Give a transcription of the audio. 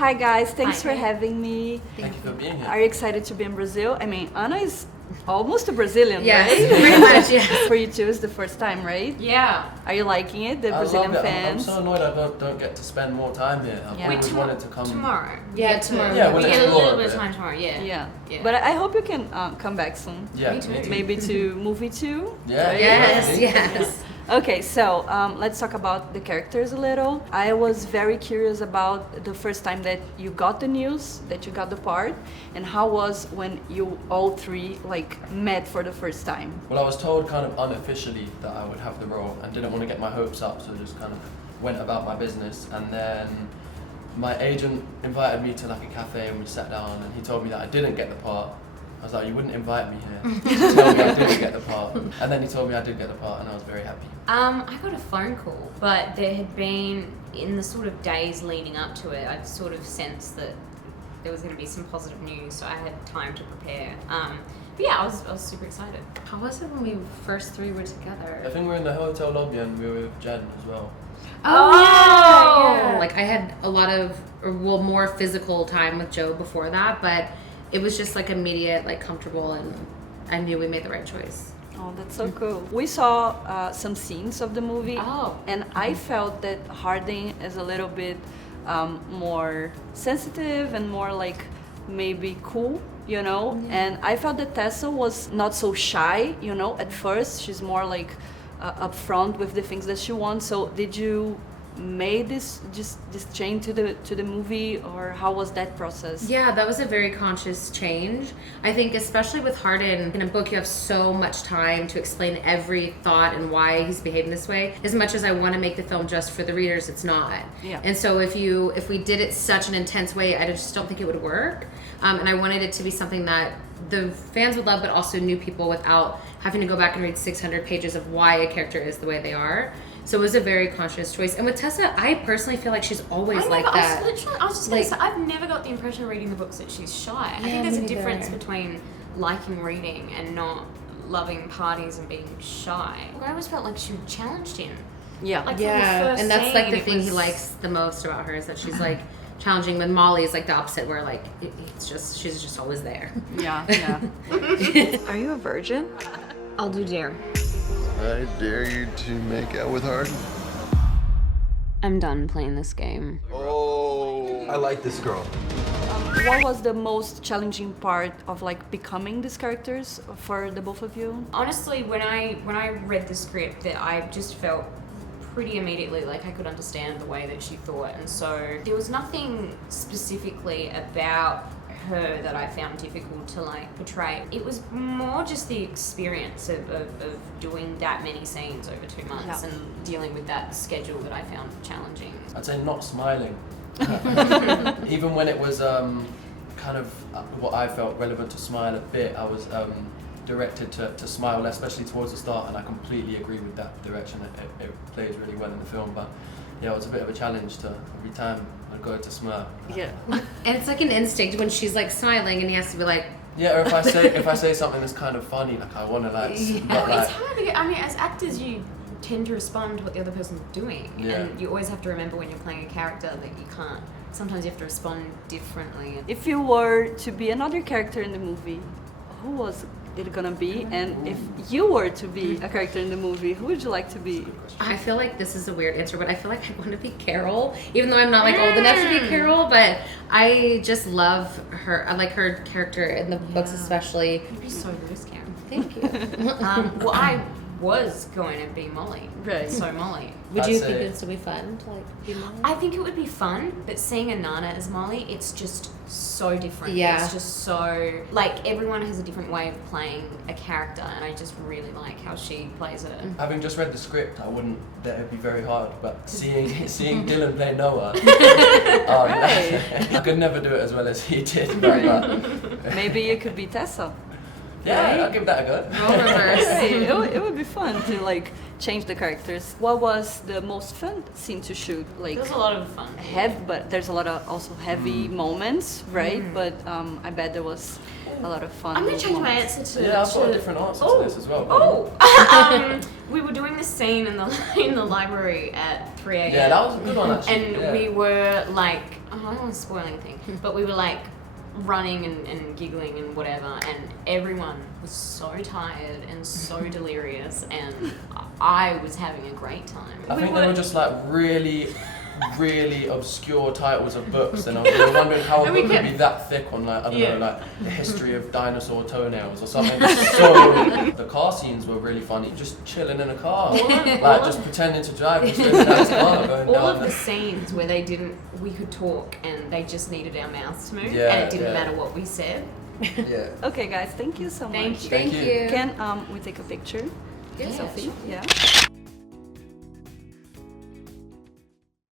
Hi guys, thanks Hi. for having me. Thank you for being here. Are you excited to be in Brazil? I mean, Ana is almost a Brazilian, Yes, right? pretty much, yes. For you too, it's the first time, right? Yeah. Are you liking it, the I Brazilian love it. fans? I'm so annoyed I don't get to spend more time here. I've Yeah. always wanted to come. Tomorrow. Yeah, We get to- tomorrow. Yeah, we'll we get a explore little a bit of bit. time tomorrow, yeah. Yeah. Yeah. But I hope you can come back soon. Yeah, Me too. Maybe to movie too. Yeah. right? Yes, Right. yes. Okay, so let's talk about the characters a little. I was very curious about the first time that you got the news, that you got the part, and how was when you all three like met for the first time. Well, I was told kind of unofficially that I would have the role and didn't want to get my hopes up, so just kind of went about my business. And then my agent invited me to like a cafe and we sat down and he told me that I didn't get the part. I was like, you wouldn't invite me here to tell me I didn't get the part. And then he told me I did get the part and I was very happy. I got a phone call, but there had been, in the sort of days leading up to it, I'd sort of sensed that there was going to be some positive news, so I had time to prepare. But yeah, I was super excited. How was it when we first three were I together? think we were in the hotel lobby and we were with Jen as well. Yeah. Like I had a lot of, more physical time with Joe before that, but it was just like immediate, like comfortable, and I knew we made the right choice. Oh, that's so cool. We saw some scenes of the movie, Oh. and I felt that Harding is a little bit more sensitive and more like maybe cool, you know? And I felt that Tessa was not so shy, you know, at first. She's more like upfront with the things that she wants. So did you made this change to the movie, or how was that process? Yeah, that was a very conscious change. I think especially with Hardin, in a book you have so much time to explain every thought and why he's behaving this way. As much as I want to make the film just for the readers, it's not. Yeah. And so if we did it such an intense way, I just don't think it would work. And I wanted it to be something that the fans would love, but also new people without having to go back and read 600 pages of why a character is the way they are. So it was a very conscious choice. And with Tessa, I personally feel like she's always like that. I was just going Like- to say, I've never got the impression reading the books that she's shy. I Yeah, think there's a me difference neither. between liking reading and not loving parties and being shy. I always felt like she challenged him. Yeah. Like, from the Yeah, first and that's like scene, the it thing he was- likes the most about her is that she's like challenging. When Molly is like the opposite, where like it's just she's just always there. Yeah. Are you a virgin? I'll do dare. I dare you to make out with Harden. I'm done playing this game. Oh, I like this girl. What was the most challenging part of like becoming these characters for the both of you? Honestly, when I read the script, that I just felt pretty immediately like I could understand the way that she thought, and so there was nothing specifically about her that I found difficult to like portray. It was more just the experience of doing that many scenes over 2 months Yeah. and dealing with that schedule that I found challenging. I'd say not smiling. Even when it was kind of what I felt relevant to smile a bit, I was directed to smile, especially towards the start, and I completely agree with that direction. It plays really well in the film, but yeah, it was a bit of a challenge to every time I'd go to smirk. Yeah. And it's like an instinct when she's like smiling, and he has to be like, Yeah, or if I say something that's kind of funny, like I want to like, not Well, like it's hard to get, I mean, as actors, you tend to respond to what the other person's doing. Yeah. And you always have to remember when you're playing a character that you can't. Sometimes you have to respond differently. If you were to be another character in the movie, who was it gonna be? And if you were to be a character in the movie, who would you like to be? I feel like this is a weird answer, but I feel like I want to be Carol, even though I'm not like old enough to be Carol. But I just love her. I like her character in the books, especially. You'd be so loose, Karen. Thank you. Well, I was going to be Molly. Right. So Molly. Would I'd you say- think it'd still be fun to like be Molly? I think it would be fun, but seeing Anana as Molly, it's just so different. Yeah. It's just so, like, everyone has a different way of playing a character, and I just really like how she plays it. Having just read the script, I wouldn't. That it'd be very hard. But seeing Dylan play Noah, Right. I could never do it as well as he did. But Maybe you could be Tessa. yeah, I'll give that a go. Role reverse. Right. It would be fun to like change the characters. What was the most fun scene to shoot? Like It was a lot of fun. but there's a lot of also heavy moments, right? But I bet there was a lot of fun. I'm going to change my moments. answer to... Yeah, I've got a to- different answer Oh. to this as well. Oh! We were doing this scene in the library at 3 a.m. Yeah, that was a good one actually. And yeah. we were like I don't want to spoil anything, but we were like running and giggling and whatever, and everyone was so tired and so delirious, and I was having a great time. I think they were just like really obscure titles of books, and we were wondering how a And we book could kept- be that thick on like, I don't Yeah. know, like the history of dinosaur toenails or something. So the car scenes were really funny, just chilling in a car, like just pretending to drive and sitting in that car going All down. of the scenes where we could talk and they just needed our mouths to move, Yeah, and it didn't yeah. matter what we said. Yeah. Okay, guys, thank you so Thank much. you. Thank you. Can we take a picture? Yeah, Selfie? sure. Yeah.